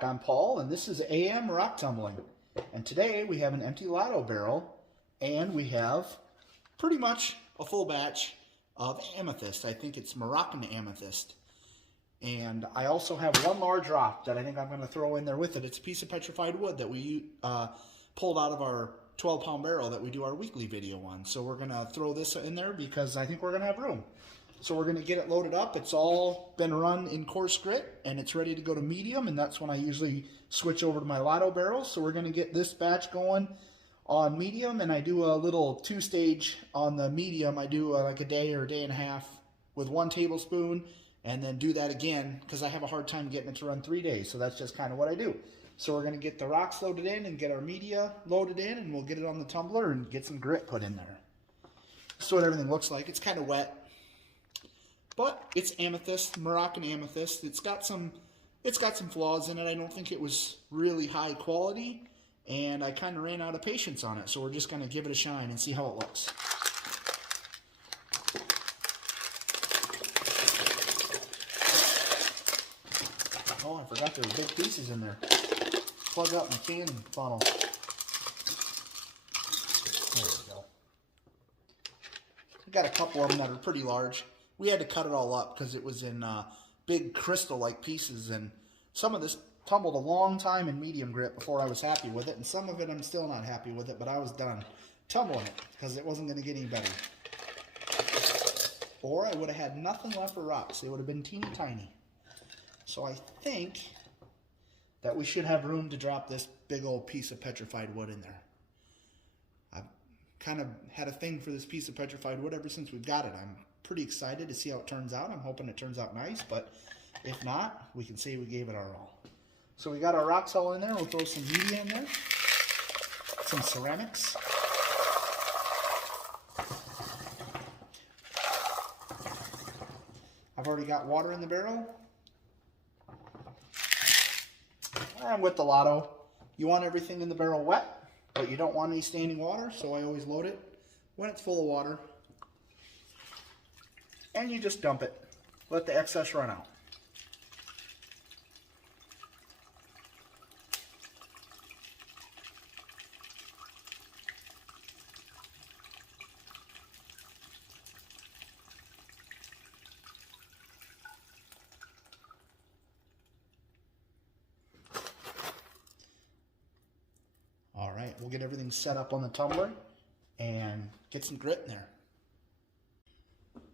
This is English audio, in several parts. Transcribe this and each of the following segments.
back. I'm Paul, and this is AM Rock Tumbling. And today we have an empty lotto barrel, and we have pretty much a full batch of amethyst. I think it's Moroccan amethyst. And I also have one large rock that I think I'm going to throw in there with it. It's a piece of petrified wood that we pulled out of our 12-pound barrel that we do our weekly video on. So we're going to throw this in there because I think we're going to have room. So we're going to get it loaded up. It's all been run in coarse grit, and it's ready to go to medium, and that's when I usually switch over to my lotto barrels. So we're going to get this batch going on medium, and I do a little two-stage on the medium. I do like a day or a day and a half with 1 tablespoon, and then do that again because I have a hard time getting it to run 3 days. So that's just kind of what I do. So we're going to get the rocks loaded in and get our media loaded in, and we'll get it on the tumbler and get some grit put in there. So what everything looks like. It's kind of wet. But it's amethyst, Moroccan amethyst. It's got some flaws in it. I don't think it was really high quality, and I kind of ran out of patience on it. So we're just going to give it a shine and see how it looks. Oh, I forgot there were big pieces in there. Plug up my can funnel. There we go. I got a couple of them that are pretty large. We had to cut it all up because it was in big crystal-like pieces, and some of this tumbled a long time in medium grit before I was happy with it, and some of it I'm still not happy with it, but I was done tumbling it because it wasn't going to get any better. Or I would have had nothing left for rocks. They would have been teeny tiny. So I think that we should have room to drop this big old piece of petrified wood in there. I've kind of had a thing for this piece of petrified wood ever since we've got it. I'm pretty excited to see how it turns out. I'm hoping it turns out nice, but if not, we can say we gave it our all. So we got our rocks all in there. We'll throw some media in there, some ceramics. I've already got water in the barrel. And with the lotto, you want everything in the barrel wet, but you don't want any standing water, so I always load it when it's full of water. And you just dump it. Let the excess run out. All right, we'll get everything set up on the tumbler and get some grit in there.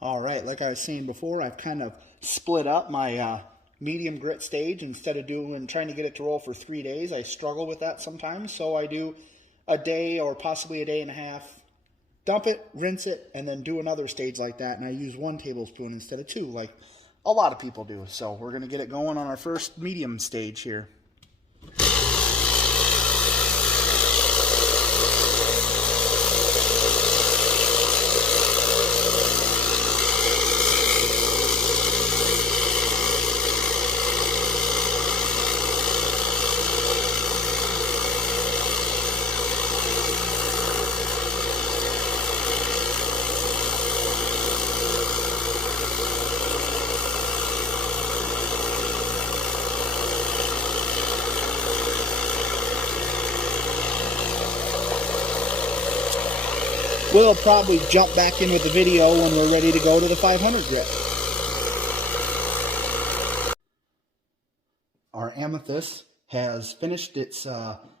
All right, like I was saying before, I've kind of split up my medium grit stage. Instead of trying to get it to roll for 3 days, I struggle with that sometimes. So I do a day or possibly a day and a half, dump it, rinse it, and then do another stage like that. And I use 1 tablespoon instead of 2, like a lot of people do. So we're going to get it going on our first medium stage here. We'll probably jump back in with the video when we're ready to go to the 500 grit. Our amethyst has finished its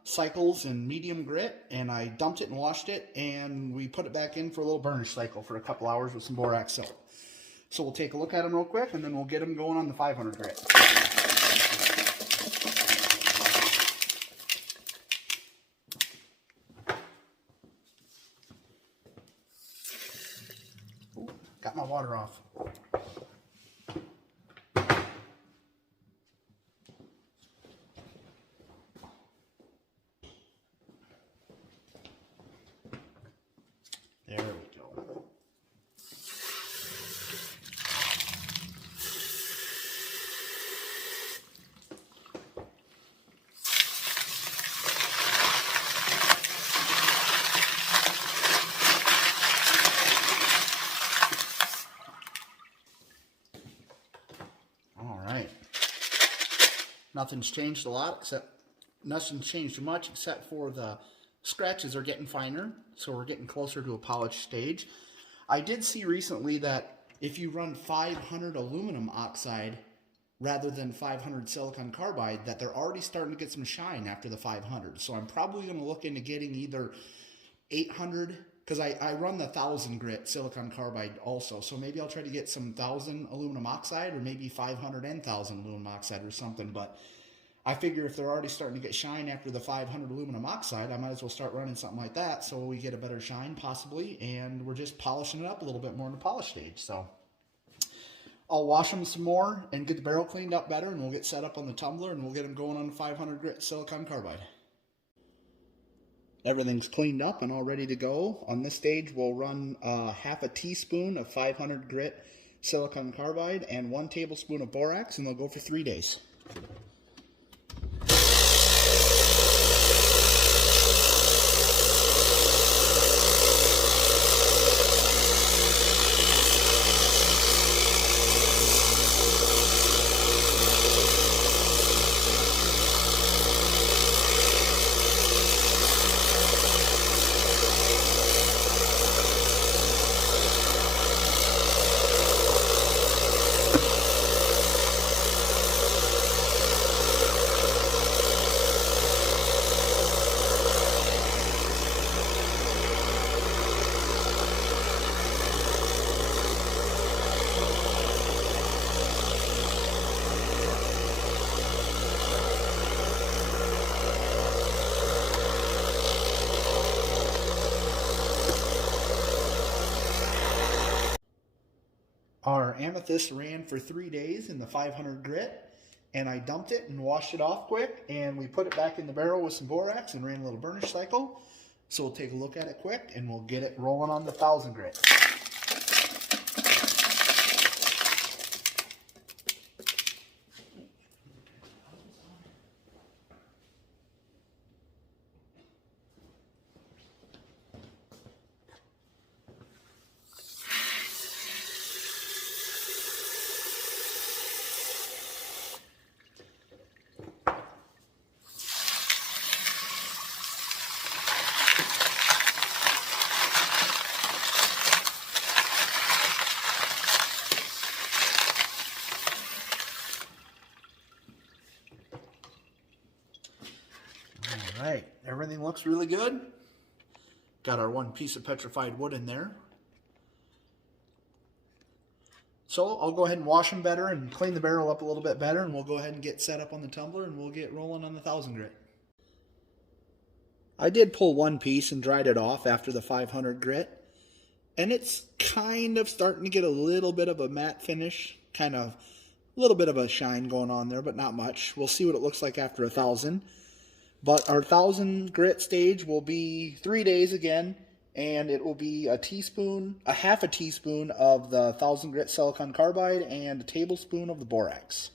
cycles in medium grit, and I dumped it and washed it, and we put it back in for a little burnish cycle for a couple hours with some borax soap. So we'll take a look at them real quick, and then we'll get them going on the 500 grit. Got my water off. There we go. Nothing's changed a lot, nothing's changed much except for the scratches are getting finer, so we're getting closer to a polished stage. I did see recently that if you run 500 aluminum oxide rather than 500 silicon carbide, that they're already starting to get some shine after the 500. So I'm probably going to look into getting either 800, because I run the 1000 grit silicon carbide also, so maybe I'll try to get some 1000 aluminum oxide, or maybe 500 and 1000 aluminum oxide or something. But I figure if they're already starting to get shine after the 500 aluminum oxide, I might as well start running something like that so we get a better shine possibly, and we're just polishing it up a little bit more in the polish stage. So I'll wash them some more and get the barrel cleaned up better, and we'll get set up on the tumbler, and we'll get them going on the 500 grit silicon carbide. Everything's cleaned up and all ready to go. On this stage, we'll run half a teaspoon of 500 grit silicon carbide and 1 tablespoon of borax, and they'll go for 3 days. Our amethyst ran for 3 days in the 500 grit, and I dumped it and washed it off quick, and we put it back in the barrel with some borax and ran a little burnish cycle. So we'll take a look at it quick, and we'll get it rolling on the 1000 grit. Alright, everything looks really good. Got our 1 piece of petrified wood in there. So I'll go ahead and wash them better and clean the barrel up a little bit better, and we'll go ahead and get set up on the tumbler, and we'll get rolling on the 1000 grit. I did pull 1 piece and dried it off after the 500 grit, and it's kind of starting to get a little bit of a matte finish, kind of a little bit of a shine going on there, but not much. We'll see what it looks like after 1000. But our 1000 grit stage will be 3 days again, and it will be a half a teaspoon of the 1000 grit silicon carbide and a tablespoon of the borax.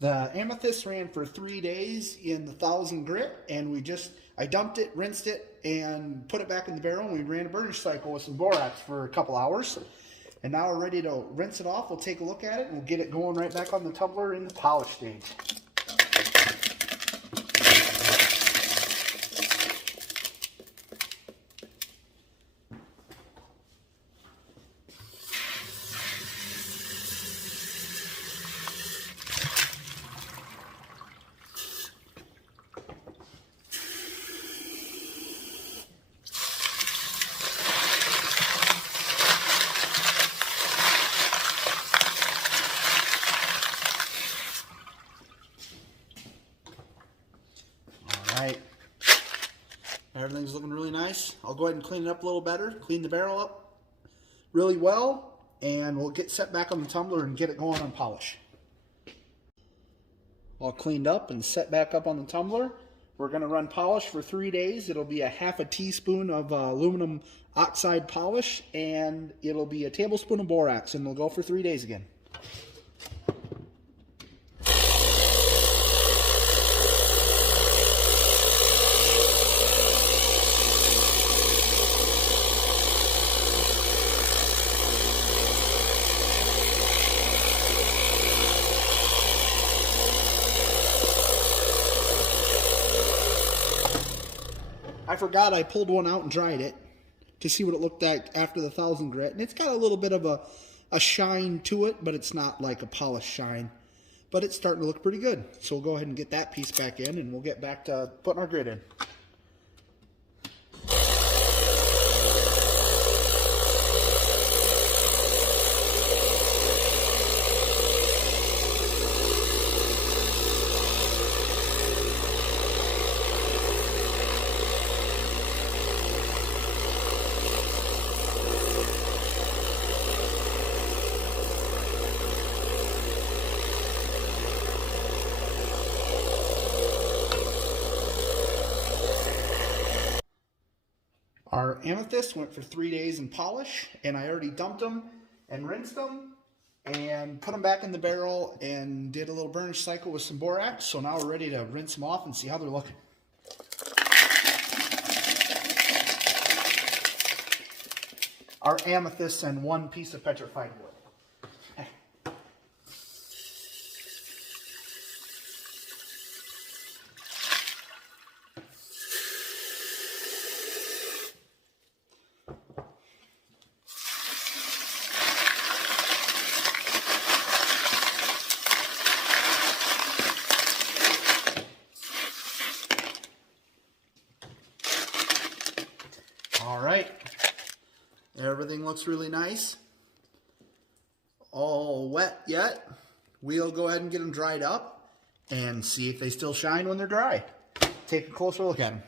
The amethyst ran for 3 days in the 1000 grit, and I dumped it, rinsed it, and put it back in the barrel, and we ran a burnish cycle with some borax for a couple hours. And now we're ready to rinse it off. We'll take a look at it, and we'll get it going right back on the tumbler in the polish stage. right. Everything's looking really nice. I'll go ahead and clean it up a little better, clean the barrel up really well, and we'll get set back on the tumbler and get it going on polish. All cleaned up and set back up on the tumbler. We're going to run polish for 3 days. It'll be a half a teaspoon of aluminum oxide polish, and it'll be a tablespoon of borax, and we'll go for 3 days again. I forgot I pulled one out and dried it to see what it looked like after the 1000 grit. And it's got a little bit of a shine to it, but it's not like a polished shine. But it's starting to look pretty good. So we'll go ahead and get that piece back in, and we'll get back to putting our grit in. Our amethyst went for 3 days in polish, and I already dumped them and rinsed them and put them back in the barrel and did a little burnish cycle with some borax. So now we're ready to rinse them off and see how they're looking. Our amethyst and 1 piece of petrified wood. All right, everything looks really nice. All wet yet. We'll go ahead and get them dried up and see if they still shine when they're dry. Take a closer look at them.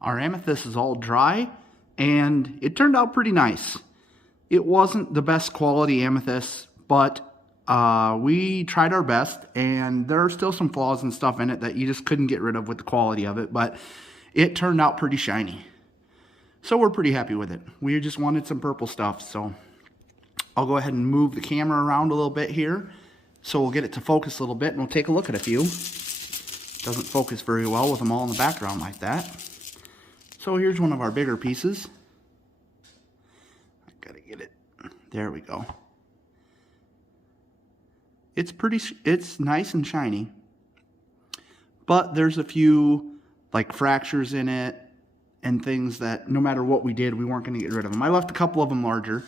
Our amethyst is all dry, and it turned out pretty nice. It wasn't the best quality amethyst, but we tried our best, and there are still some flaws and stuff in it that you just couldn't get rid of with the quality of it, but it turned out pretty shiny. So we're pretty happy with it. We just wanted some purple stuff, so I'll go ahead and move the camera around a little bit here so we'll get it to focus a little bit, and we'll take a look at a few. Doesn't focus very well with them all in the background like that. So here's one of our bigger pieces. I gotta get it. There we go. It's nice and shiny, but there's a few like fractures in it and things that no matter what we did, we weren't going to get rid of them. I left a couple of them larger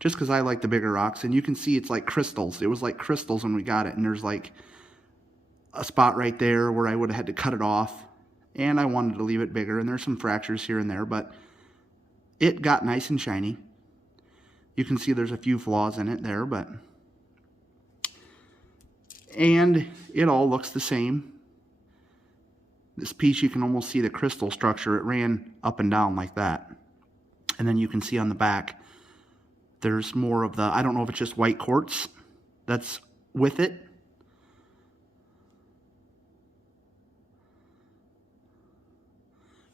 just because I like the bigger rocks, and you can see it's like crystals. It was like crystals when we got it, and there's like a spot right there where I would have had to cut it off, and I wanted to leave it bigger, and there's some fractures here and there, but it got nice and shiny. You can see there's a few flaws in it there, but and it all looks the same. This piece, you can almost see the crystal structure. It ran up and down like that. And then you can see on the back, there's more of the, I don't know if it's just white quartz that's with it.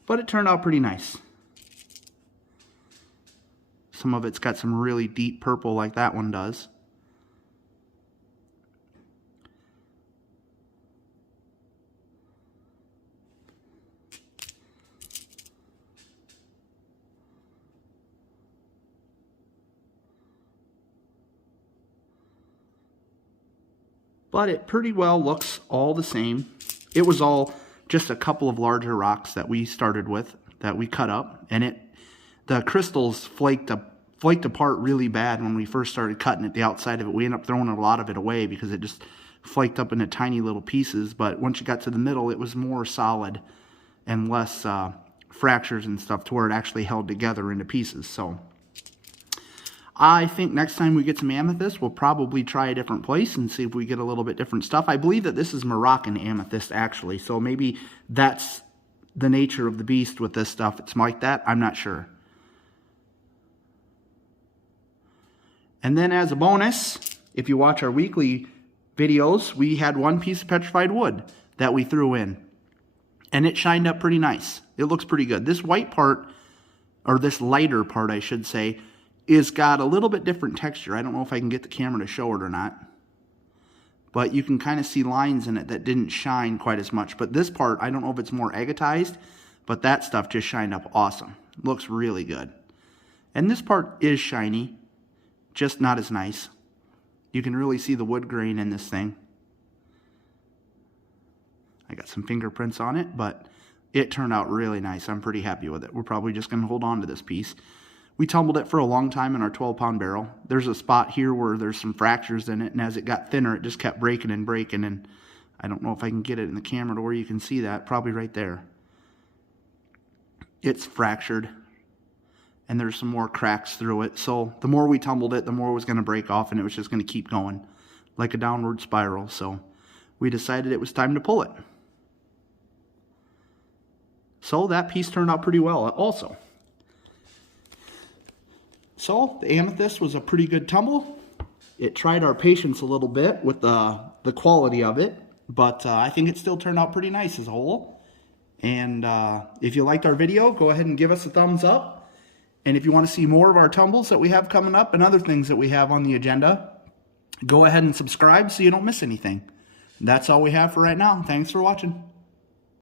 But it turned out pretty nice. Some of it's got some really deep purple like that one does. But it pretty well looks all the same. It was all just a couple of larger rocks that we started with, that we cut up, and the crystals flaked apart really bad when we first started cutting it, the outside of it. We ended up throwing a lot of it away because it just flaked up into tiny little pieces, but once you got to the middle, it was more solid and less fractures and stuff to where it actually held together into pieces. So I think next time we get some amethyst, we'll probably try a different place and see if we get a little bit different stuff. I believe that this is Moroccan amethyst, actually, so maybe that's the nature of the beast with this stuff. It's like that. I'm not sure. And then as a bonus, if you watch our weekly videos, we had one piece of petrified wood that we threw in. And it shined up pretty nice. It looks pretty good. This white part, or this lighter part, I should say, is got a little bit different texture. I don't know if I can get the camera to show it or not. But you can kind of see lines in it that didn't shine quite as much. But this part, I don't know if it's more agatized, but that stuff just shined up awesome. Looks really good. And this part is shiny, just not as nice. You can really see the wood grain in this thing. I got some fingerprints on it, but it turned out really nice. I'm pretty happy with it. We're probably just going to hold on to this piece. We tumbled it for a long time in our 12-pound barrel. There's a spot here where there's some fractures in it, and as it got thinner, it just kept breaking and breaking, and I don't know if I can get it in the camera to where you can see that. Probably right there. It's fractured, and there's some more cracks through it. So the more we tumbled it, the more it was going to break off, and it was just going to keep going like a downward spiral. So we decided it was time to pull it. So that piece turned out pretty well also. So the amethyst was a pretty good tumble. It tried our patience a little bit with the quality of it, but I think it still turned out pretty nice as a whole. And if you liked our video, go ahead and give us a thumbs up. And if you want to see more of our tumbles that we have coming up and other things that we have on the agenda, go ahead and subscribe so you don't miss anything. That's all we have for right now. Thanks for watching.